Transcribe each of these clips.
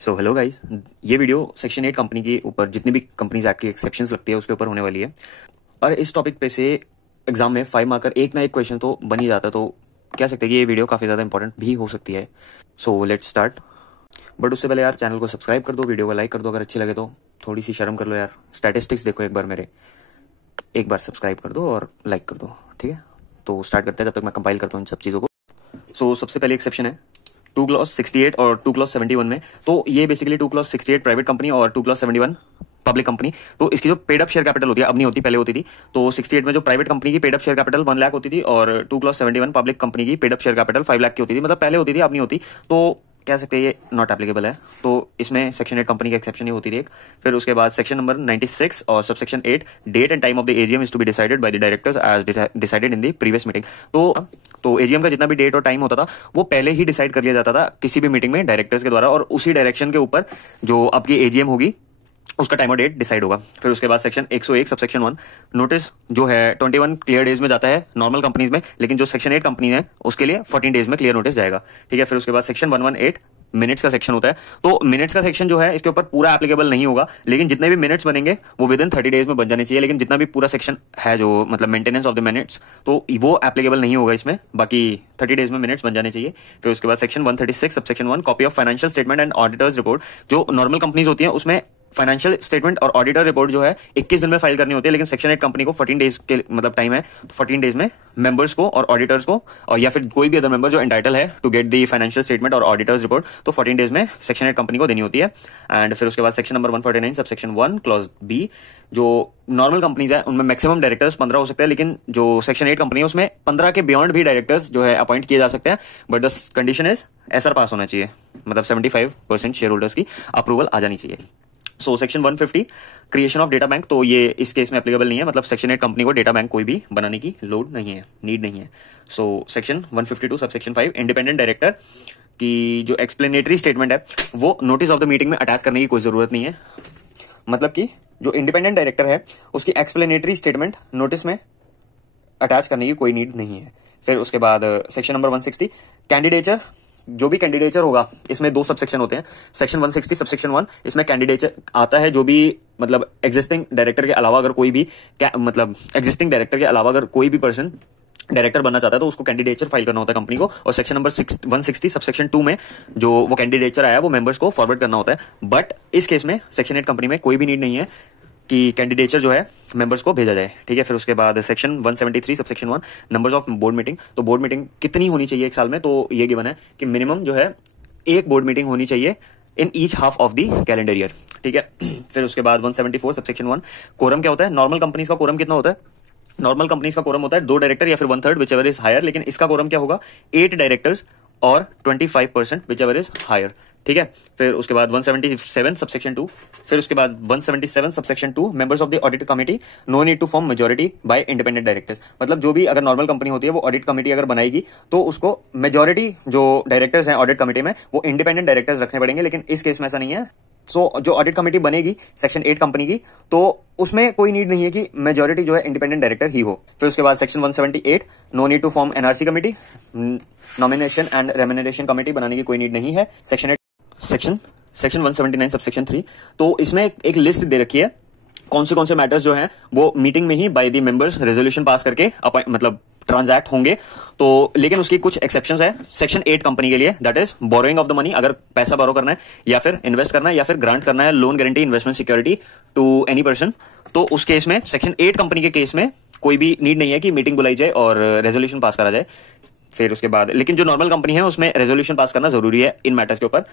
So hello guys, ये video section 8 company के ऊपर जितनी भी कंपनीज एक्ट की एक्सेप्शंस लगती है उसके ऊपर होने वाली है। और इस टॉपिक पे से एग्जाम में 5 मार्कर एक ना एक क्वेश्चन तो बन ही जाता है, तो कह सकते हैं कि ये वीडियो काफ़ी ज़्यादा इंपॉर्टेंट भी हो सकती है। So let's start. बट उससे पहले यार चैनल को सब्सक्राइब कर दो, वीडियो को लाइक कर दो, अगर अच्छी लगे तो थोड़ी सी शर्म कर लो यार, स्टैटिस्टिक्स देखो एक बार मेरे, एक बार सब्सक्राइब कर दो और लाइक कर दो, ठीक है। तो स्टार्ट करते हैं, तब तक मैं कंपाइल करता हूँ इन सब चीज़ों को। सो सबसे पहले एक्सेप्शन है 2 क्लॉज 68 और 2 क्लॉज 71 में। तो ये बेसिकली 2 क्लॉज 68 प्राइवेट कंपनी और 2 क्लॉज 71 पब्लिक कंपनी। तो इसकी जो पेड अप शेयर कैपिटल होती है, अब नहीं होती, पहले होती थी। तो 68 में जो प्राइवेट कंपनी की paid up share capital 1 lakh होती थी और 2 क्लॉज 71 पब्लिक कंपनी की paid up share capital 5 lakh की होती थी। मतलब पहले होती थी, अब नहीं होती। तो कह सकते हैं ये नॉट एप्लीकेबल है। तो इसमें सेक्शन 8 कंपनी की एक्सेप्शन ही होती थी एक। फिर उसके बाद सेक्शन नंबर 96 और subsection 8, date and time of the AGM is to be decided by the directors as decided in the previous meeting. तो एजीएम का जितना भी डेट और टाइम होता था वो पहले ही डिसाइड कर लिया जाता था किसी भी मीटिंग में डायरेक्टर्स के द्वारा, और उसी डायरेक्शन के ऊपर जो आपकी एजीएम होगी उसका टाइम और डेट डिसाइड होगा। फिर उसके बाद सेक्शन 101 सबसेक्शन 1, नोटिस जो है 21 क्लियर डेज में जाता है नॉर्मल कंपनीज में, लेकिन जो सेक्शन 8 कंपनी है उसके लिए 14 डेज में क्लियर नोटिस जाएगा, ठीक है। फिर उसके बाद सेक्शन 118 मिनट्स का सेक्शन होता है। तो मिनट्स का सेक्शन जो है इसके ऊपर पूरा एप्लीकेबल नहीं होगा, लेकिन जितने भी मिनट्स बनेंगे वो विद इन 30 डेज में बन जाने चाहिए। लेकिन जितना भी पूरा सेक्शन है जो मतलब मेंटेनेंस ऑफ द मिनट्स, तो वो एप्लीकेबल नहीं होगा इसमें, बाकी 30 डेज में मिनट्स बन जाने चाहिए। फिर उसके बाद section 136 subsection 1, copy of financial statement and auditors report. जो नॉर्मल कंपनीज होती है उसमें फाइनेंशियल स्टेटमेंट और ऑडिटर रिपोर्ट जो है 21 दिन में फाइल करनी होती है, लेकिन सेक्शन 8 कंपनी को 14 डेज के मतलब टाइम है। 14 डेज में मेंबर्स को और ऑडिटर्स को, और या फिर कोई भी अदर मेंबर जो एंटाइटल है to get the financial statement और ऑडिटर्स रिपोर्ट, तो 14 डेज में सेक्शन 8 कंपनी को देनी होती है। एंड फिर उसके बाद section number 149 subsection 1 clause B, जो नॉर्मल कंपनीज है उनमें मैक्सिमम डायरेक्टर्स 15 हो सकते हैं, लेकिन जो सेक्शन 8 कंपनी है उसमें 15 के बियॉन्ड भी डायरेक्टर्स जो है अपॉइंट किए जा सकते हैं, but the condition is SR pass होना चाहिए, मतलब 75% शेयर होल्डर्स की अप्रूवल आ जानी चाहिए। So section 150 creation of data bank, तो ये इस केस में एप्लीकेबल नहीं है, मतलब सेक्शन 8 कंपनी को डेटा बैंक कोई भी बनाने की लोड नहीं है, नीड नहीं है। So section 152 subsection 5, independent director की जो एक्सप्लेनेटरी स्टेटमेंट है वो नोटिस ऑफ द मीटिंग में अटैच करने की कोई जरूरत नहीं है। मतलब कि जो इंडिपेंडेंट डायरेक्टर है उसकी एक्सप्लेनेटरी स्टेटमेंट नोटिस में अटैच करने की कोई नीड नहीं है। फिर उसके बाद सेक्शन नंबर 160 कैंडिडेचर, जो भी कैंडिडेचर होगा इसमें 2 सबसेक्शन होते हैं। सेक्शन 160 सबसेक्शन 1, इसमें कैंडिडेचर आता है जो भी मतलब एग्जिस्टिंग डायरेक्टर के अलावा अगर कोई भी मतलब एग्जिस्टिंग डायरेक्टर के अलावा अगर कोई भी पर्सन डायरेक्टर बनना चाहता है तो उसको कैंडिडेचर फाइल करना होता है कंपनी को। और सेक्शन नंबर 160 सबसेक्शन 2 में जो वो कैंडिडेचर आया वो मेंबर्स को फॉरवर्ड करना होता है। बट इस केस में सेक्शन 8 कंपनी में कोई भी नीड नहीं है कि कैंडिडेचर जो है मेंबर्स को भेजा जाए, ठीक है। फिर उसके बाद section 173 subsection 1, numbers of board meeting. तो बोर्ड मीटिंग कितनी होनी चाहिए एक साल में, तो ये गिवन है कि मिनिमम जो है एक बोर्ड मीटिंग होनी चाहिए in each half of the calendar year, ठीक है। फिर उसके बाद 174 सबसेक्शन 1, कोरम क्या होता है। नॉर्मल कंपनीज का कोरम कितना होता है, नॉर्मल कंपनीज का कोरम होता है 2 डायरेक्टर या फिर 1/3 विचएवर इज हायर, लेकिन इसका कोरम क्या होगा 8 डायरेक्टर्स और 25% विचएवर इज हायर, ठीक है। फिर उसके बाद 177 सबसेक्शन 2, फिर उसके बाद 177 subsection 2, members of the audit committee no need to form majority by independent directors. मतलब जो भी अगर नॉर्मल कंपनी होती है वो ऑडिट कमेटी अगर बनाएगी तो उसको मेजॉरिटी जो डायरेक्टर्स हैं ऑडिट कमेटी में वो इंडिपेंडेंट डायरेक्टर्स रखने पड़ेंगे, लेकिन इस केस में ऐसा नहीं है। सो जो ऑडिट कमेटी बनेगी सेक्शन 8 कंपनी की, तो उसमें कोई नीड नहीं है कि मेजॉरिटी जो है इंडिपेंडेंट डायरेक्टर ही हो। फिर उसके बाद section 178 no need to form NRC committee, nomination and remuneration committee बनाने की कोई नीड नहीं है। सेक्शन 179 सबसेक्शन 3, तो इसमें एक लिस्ट दे रखी है कौन से मैटर्स जो हैं वो मीटिंग में ही by the members resolution pass करके मतलब ट्रांजैक्ट होंगे। तो लेकिन उसकी कुछ एक्सेप्शंस है सेक्शन 8 कंपनी के लिए, that is borrowing of the money, अगर पैसा बोरो करना है या फिर इन्वेस्ट करना है या फिर ग्रांट करना है loan guarantee investment security to any person, तो उस केस में सेक्शन 8 कंपनी के केस में कोई भी नीड नहीं है कि मीटिंग बुलाई जाए और रेजोल्यूशन पास करा जाए। फिर उसके बाद लेकिन जो नॉर्मल कंपनी है उसमें रेजोल्यूशन पास करना जरूरी है इन मैटर्स के ऊपर।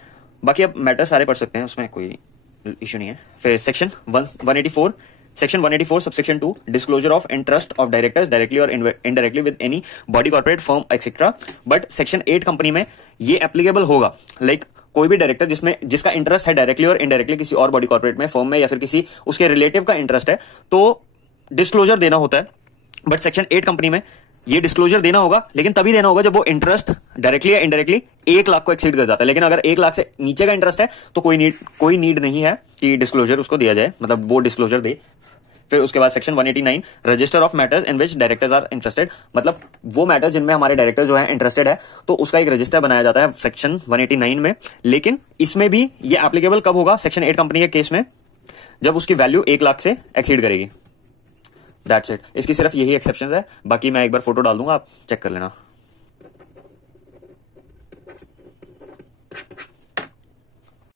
बाकी अब मैटर सारे पढ़ सकते हैं, उसमें कोई इश्यू नहीं है। फिर section 184 subsection 2, disclosure of interest of directors directly और indirectly with any body corporate firm etcetera. But section 8 company में ये एप्लीकेबल होगा, लाइक कोई भी डायरेक्टर जिसका इंटरेस्ट है डायरेक्टली और इनडायरेक्टली किसी और बॉडी कॉर्पोरेट में, फर्म में या फिर किसी उसके रिलेटिव का इंटरेस्ट है तो डिस्क्लोजर देना होता है। बट सेक्शन 8 कंपनी में ये डिस्क्लोजर देना होगा, लेकिन तभी देना होगा जब वो इंटरेस्ट डायरेक्टली या इनडायरेक्टली 1 लाख को एक्सीड कर जाता है। लेकिन अगर 1 लाख से नीचे का इंटरेस्ट है तो कोई नीड नहीं है कि डिस्क्लोजर उसको दिया जाए, मतलब वो डिस्क्लोजर दे। फिर उसके बाद section 189 register of matters in which directors are interested, मतलब वो मैटर जिनमें हमारे डायरेक्टर जो है इंटरेस्टेड है, तो उसका एक रजिस्टर बनाया जाता है सेक्शन 189 में। लेकिन इसमें भी ये एप्लीकेबल कब होगा? सेक्शन 8 कंपनी के केस में, जब उसकी वैल्यू 1 लाख से एक्सीड करेगी। That's it. इसकी सिर्फ यही एक्सेप्शन है, बाकी मैं एक बार फोटो डाल दूंगा, आप चेक कर लेना।